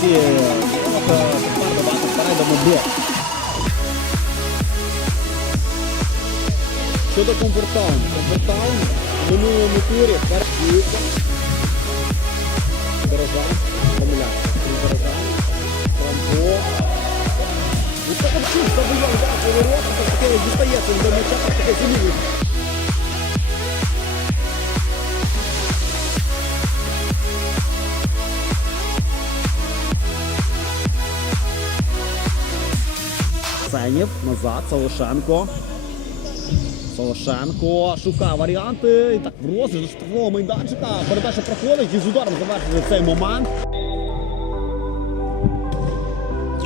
Так, друзі, тепер давати перейдемо до. Щодо комфортаун. Комфортаун в минулому турі першується. Дорожан, помиляється. Дорожан. Ось так от чув, забував, да, поворот, так таке дістається до м'яча, так таке зумів. Сенів, назад, Солошенко. Солошенко шукає варіанти. І так в розріз до штрафного майданчика. Передача проходить і з ударом завершує цей момент.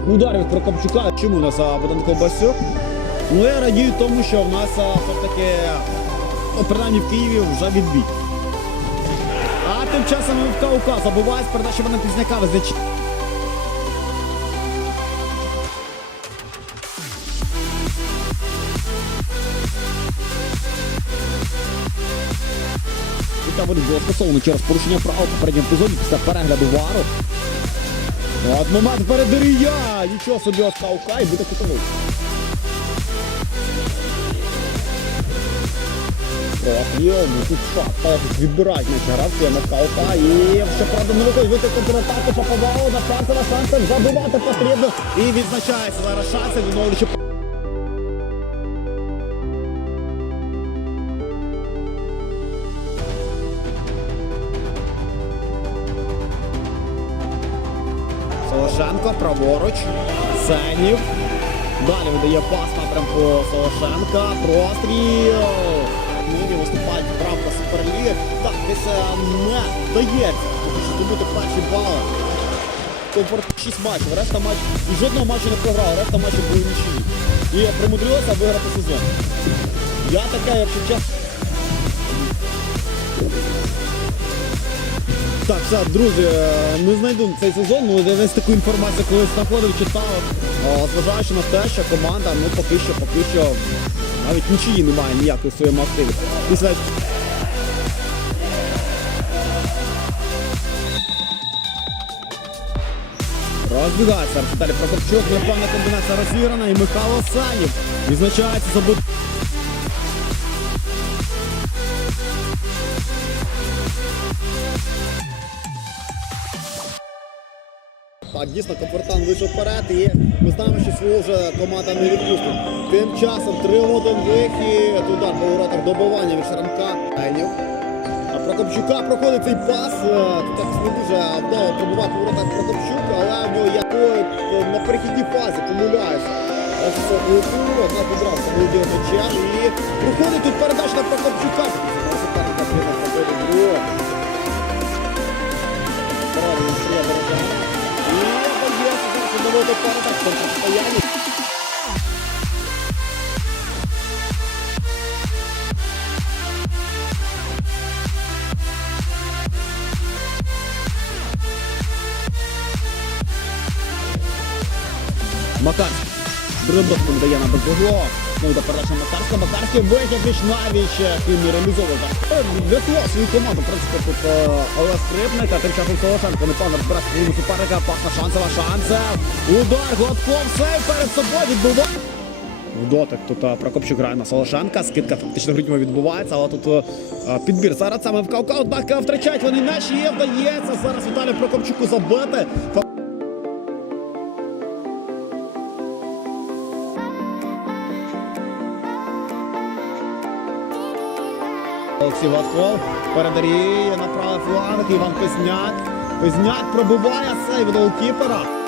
Удар від Прокопчука. Чому у нас Богдан Ковбасюк? Ну я радію тому, що в нас все ж таки, ну, принаймні в Києві вже відбій. А тим часом КУК забуває з передачі Івана Пізняка визнач... Буде було скасовано через порушення права попередньому епізоді після перегляду вару. От момент передарія! Нічого собі оскаука і буде кутовий. Ну тут факт, відбирають на гравці Макаука і ще правда не виходить вийти контратаку Шаповалу на Францева шансом забивати потрібно і відзначається зараз шанси відновлюючи Солошенко, праворуч, Сенів. Далі видає пас напрямку Солошенка. Простріл. Нині виступають правка Суперліги. Так, десь е, не дається. Щоб здобути перші бали. Комфорт 6 матчів. Решта матчів. І жодного матчу не програв, решта матчів були нічиї. І примудрилися виграти сезон. Я таке, якщо чесно. Так, все, друзі, е, не знайду цей сезон, ну десь таку інформацію колись знаходив, читав. Зважаючи на те, що команда, ну поки що, поки що навіть нічиї немає ніякої в своєму активі. Після Розбігається Арсенталі Прокопчук, непевна комбінація розіграна і Михайло Санів відзначається забут. Так, дійсно, Комфортан вийшов вперед і ми знаємо, що свого вже команда не відпустить. Тим часом 3 в 1 вихід, удар по воротах добивання від Шаранка. А Прокопчука проходить цей пас. Е, якось не дуже вдало пробував по воротах Прокопчук, але в нього якої на перехідній фазі помиляється. Одна підразка володіє м'ячем і проходить тут передача на Прокопчука. Зараз удовольно передача в протистоянні. Дає на безбогло. Ну, передача Макарська. Макарський вихід віч навіч. Він не реалізовував. Врятував свою команду. В принципі, тут е, Олег Скрипник, а тим часом Солошенко непевно розбирає своєму суперника. Пас шансова шанса. Удар, Гладков, сейв перед собою відбуває. В дотик тут е, Прокопчук грає на Солошенка, скидка фактично грудьми відбувається, але тут е, підбір. Зараз саме в кавка, однак е, втрачають вони м'яч і вдається зараз Віталію Прокопчуку забити. Олексій Гладков передаріє на правий фланг, Іван Пизняк. Пизняк пробиває сейв голкіпера.